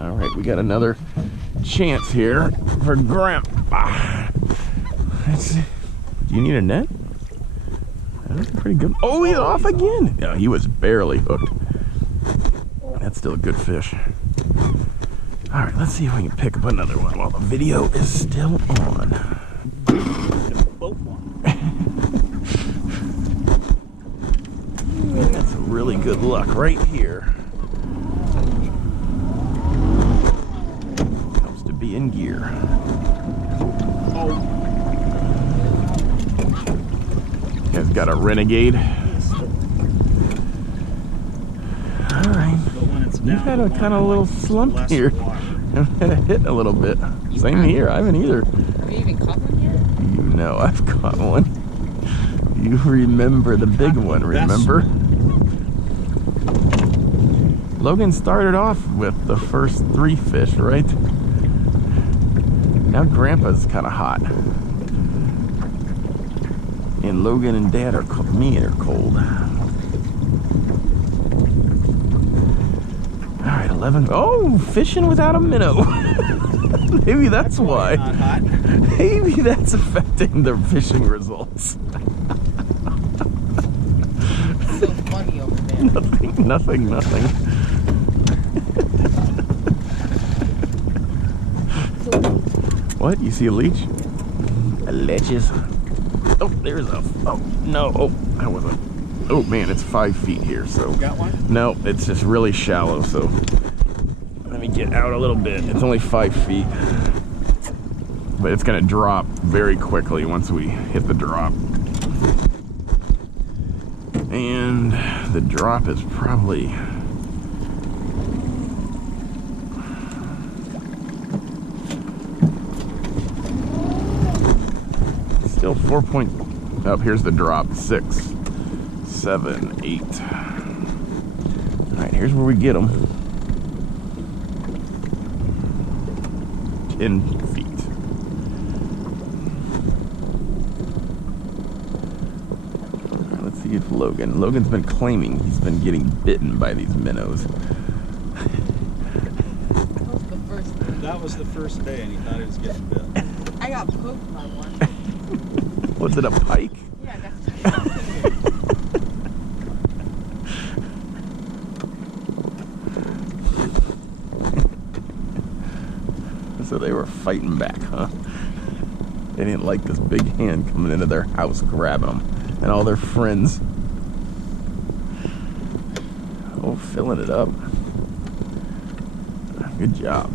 All right, we got another chance here for Grandpa. Let's see. Do you need a net? That's pretty good. Oh, he's off again. No, he was barely hooked. That's still a good fish. All right, let's see if we can pick up another one while the video is still on. That's really good luck right here. Helps to be in gear. You guys got a renegade. All right. You've had a kind of little slump here. I've had a hit a little bit. Same here. I haven't either. Have you even caught one yet? You know I've caught one. You remember the big one, remember? Logan started off with the first 3 fish, right? Now Grandpa's kind of hot. And Logan and Dad are cold. Me are cold. All right, 11. Oh, fishing without a minnow. Maybe that's why. Maybe that's affecting their fishing results. So funny over there. Nothing. What? You see a leech? Leeches. Oh, there's a. Oh no! Oh, that was a. Oh man, it's 5 feet here. So. Got one? No, it's just really shallow. So. Let me get out a little bit. It's only 5 feet, but it's gonna drop very quickly once we hit the drop. And the drop is probably. Still 4 point. Oh, here's the drop. 6, 7, 8. All right, here's where we get them. 10 feet. All right, let's see if Logan's been claiming he's been getting bitten by these minnows. That was the first day, and he thought he was getting bit. I got poked by one. Was it a pike? Yeah, that's So they were fighting back, huh? They didn't like this big hand coming into their house grabbing them. And all their friends. Oh, filling it up. Good job.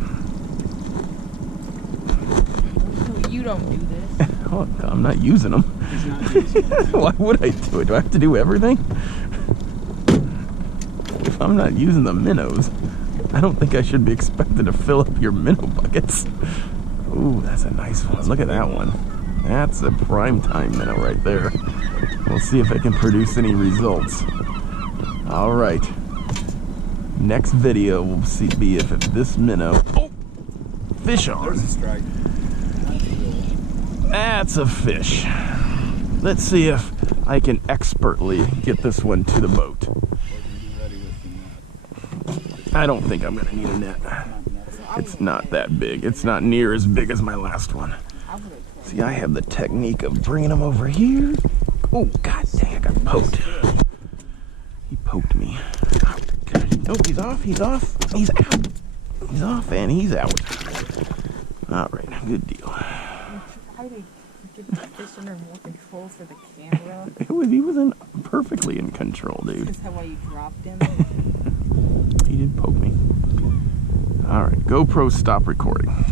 You don't do this. Oh, I'm not using them. He's not using it. Why would I do it? Do I have to do everything? If I'm not using the minnows, I don't think I should be expected to fill up your minnow buckets. Ooh, that's a nice one. Look at that one. That's a prime time minnow right there. We'll see if it can produce any results. All right. Next video will be if this minnow. Oh, fish on. There's a strike. That's a fish. Let's see if I can expertly get this one to the boat. I don't think I'm gonna need a net. It's not that big. It's not near as big as my last one. See, I have the technique of bringing them over here. Oh, god dang, I got poked. He poked me. Oh, nope, he's off, he's off, he's out. He's off and he's out. All right, good deal. Try to get the fish under more control for the camera. He was perfectly in control, dude. Is that why you dropped him? He did poke me. All right, GoPro, stop recording.